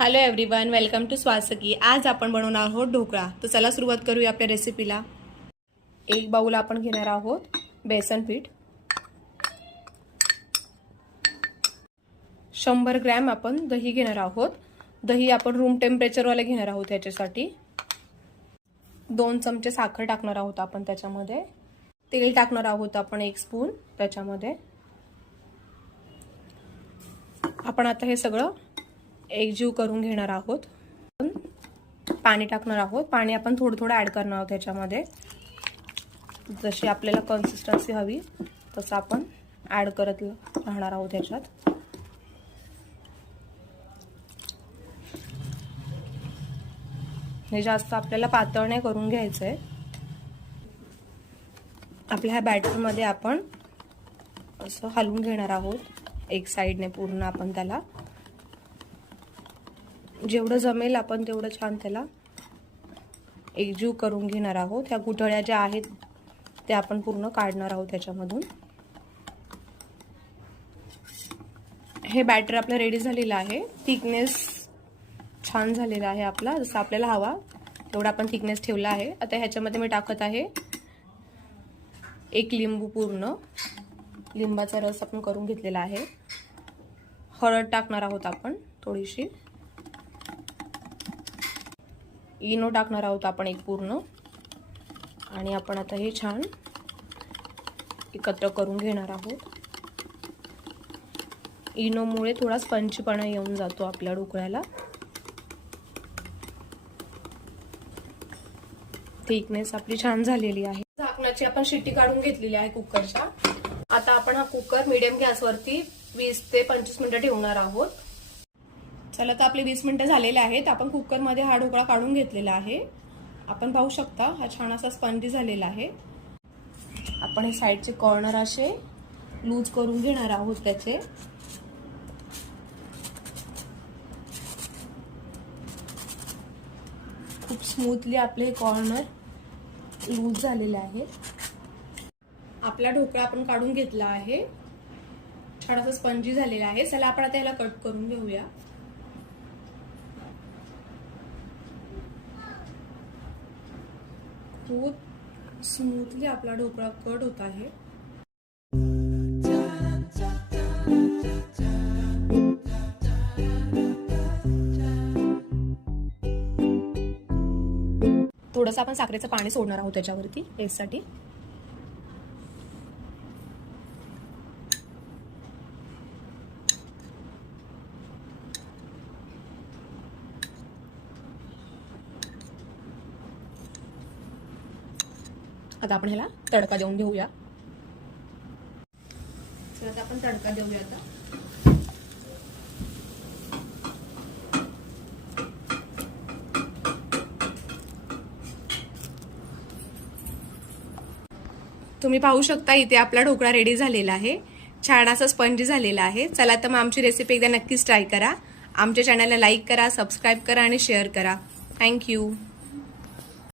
Hello everyone, welcome to स्वासकी। आज आपण बनवणार आहोत ढोकळा। तर चला सुरुवात करूया आपल्या रेसिपीला। एक बाउल आपण घेणार आहोत बेसन पीठ, 100 ग्रॅम आपण दही घेणार आहोत। दही आपण रूम टेम्परेचर वाले घेणार आहोत। याच्यासाठी 2 चमचे साखर टाकणार आहोत आपण त्याच्यामध्ये। तेल टाकणार आहोत आपण 1 स्पून त्याच्यामध्ये। आपण आता हे सगळं एकजीव करून घेणार आहोत। पाणी टाकणार आहोत। पाणी आपण थोडं थोडं ऍड करणार आहोत त्याच्यामध्ये। जशी आपल्याला कन्सिस्टन्सी हवी तसं आपण ऍड करत राहणार आहोत याच्यात। हे जास्त आपल्याला पातळ नाही करून घ्यायचंय। आपल्या ह्या बॅटर मध्ये आपण असं हलवून घेणार आहोत एक साइडने पूर्ण। आपण त्याला जेवढं जमेल आपण तेवढं छान त्याला एकजीव करून घेणार आहोत। ह्या गुठळ्या ज्या आहेत त्या आपण पूर्ण काढणार आहोत त्याच्यामधून। हे बॅटर आपलं रेडी झालेलं आहे। थिकनेस छान झालेला आहे आपला, जसं आपल्याला हवा तेवढा आपण थिकनेस ठेवला आहे। आता ह्याच्यामध्ये मी टाकत आहे 1 लिंबू, पूर्ण लिंबाचा रस आपण करून घेतलेला आहे। हळद टाकणार आहोत आपण थोडीशी। इनो टाकणार आहोत आपण 1 पूर्ण। आणि आपण आता हे छान एकत्र करून घेणार आहोत। इनोमुळे थोडा स्पंजीपणा येऊन जातो आपल्या ढोकळ्याला। थिकनेस आपली छान झालेली आहे। झाकणाची आपण शिट्टी काढून घेतलेली आहे कुकरच्या। आता आपण हा कुकर मीडियम गॅसवरती 20 ते 25 मिनिटं ठेवणार आहोत। चला, तर आपले 20 मिनिटं झालेले आहेत। आपण कुकर मध्ये हा ढोकळा काढून घेतलेला आहे। आपण पाहू शकता हा छान असा स्पंजी झालेला आहे। आपण हे साइडचे कॉर्नर असे लूज करून घेणार आहोत त्याचे। खूप स्मूथली आपले हे कॉर्नर लूज झालेले आहेत। आपला ढोकळा आपण काढून घेतला आहे, छान असा स्पंजी झालेला आहे। चला आपण आता याला कट करून घेऊया। खूप स्मूथली आपला ढोकळा कट होत आहे। थोडंसं आपण साखरेचं पाणी सोडणार आहोत त्याच्यावरती टेस्टसाठी। आता आपण ह्याला तडका देऊन घेऊया। चला, आता आपण तडका देऊया आता। तुम्ही पाहू शकता इथे आपला ढोकळा रेडी झालेला आहे। छान असा स्पंजी झालेला आहे। चला, तर मग आमची रेसिपी एकदा नक्कीच ट्राय करा। आमच्या चॅनलला लाईक करा, सबस्क्राईब करा आणि शेअर करा। थँक्यू।